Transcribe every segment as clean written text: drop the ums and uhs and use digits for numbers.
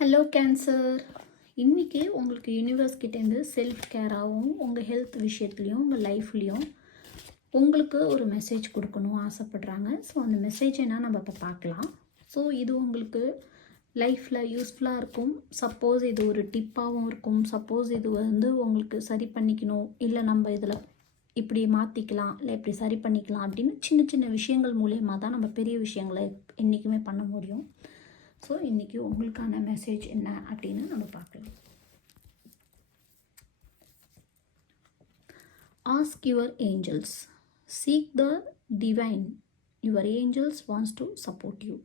Hello cancer. இன்றைக்கி உங்களுக்கு universe கிட்டேருந்து செல்ஃப் கேராகவும் உங்கள் ஹெல்த் விஷயத்துலையும் உங்கள் லைஃப்லேயும் உங்களுக்கு ஒரு மெசேஜ் கொடுக்கணும் ஆசைப்பட்றாங்க. ஸோ அந்த மெசேஜ் என்ன நம்ம இப்போ பார்க்கலாம். ஸோ இது உங்களுக்கு லைஃப்பில் யூஸ்ஃபுல்லாக இருக்கும். சப்போஸ் இது ஒரு டிப்பாகவும் இருக்கும். சப்போஸ் இது உங்களுக்கு சரி பண்ணிக்கணும், இல்லை நம்ம இதில் இப்படி மாற்றிக்கலாம், இல்லை இப்படி சரி பண்ணிக்கலாம் அப்படின்னு சின்ன சின்ன விஷயங்கள் மூலயமா தான் நம்ம பெரிய விஷயங்களை என்றைக்குமே பண்ண முடியும். ஸோ இன்றைக்கி உங்களுக்கான மெசேஜ் என்ன அப்படின்னு நம்ம பார்க்கலாம். Ask your angels, seek the divine, your angels wants to support you.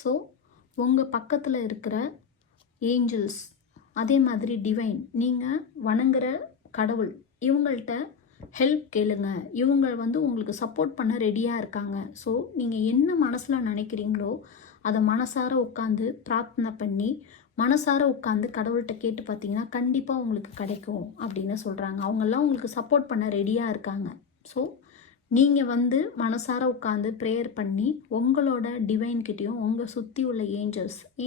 So உங்கள் பக்கத்தில் இருக்கிற ஏஞ்சல்ஸ், அதே மாதிரி டிவைன், நீங்கள் வணங்குற கடவுள், இவங்கள்ட்ட ஹெல்ப் கேளுங்க. இவங்க உங்களுக்கு சப்போர்ட் பண்ண ரெடியாக இருக்காங்க. ஸோ நீங்கள் என்ன மனசில் நினைக்கிறீங்களோ அதை மனசார உட்காந்து பிரார்த்தனை பண்ணி மனசார உட்காந்து கடவுள்கிட்ட கேட்டு பார்த்தீங்கன்னா கண்டிப்பாக உங்களுக்கு கிடைக்கும் அப்படின்னு சொல்கிறாங்க. அவங்கெல்லாம் உங்களுக்கு சப்போர்ட் பண்ண ரெடியாக இருக்காங்க. ஸோ நீங்கள் மனசார உட்காந்து ப்ரேயர் பண்ணி உங்களோட டிவைன்கிட்டையும் உங்கள் சுற்றி உள்ள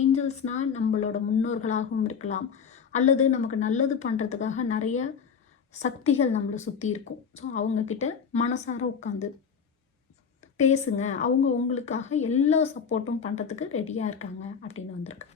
ஏஞ்சல்ஸ்னால் நம்மளோட முன்னோர்களாகவும் இருக்கலாம், அல்லது நமக்கு நல்லது பண்ணுறதுக்காக நிறைய சக்திகள் நம்மளை சுற்றி இருக்கும். ஸோ அவங்கக்கிட்ட மனசார உட்காந்து பேசுங்க. அவங்க உங்களுக்காக எல்லா சப்போர்ட்டும் பண்ணுறதுக்கு ரெடியாக இருக்காங்க அப்படின்னு வந்திருக்கு.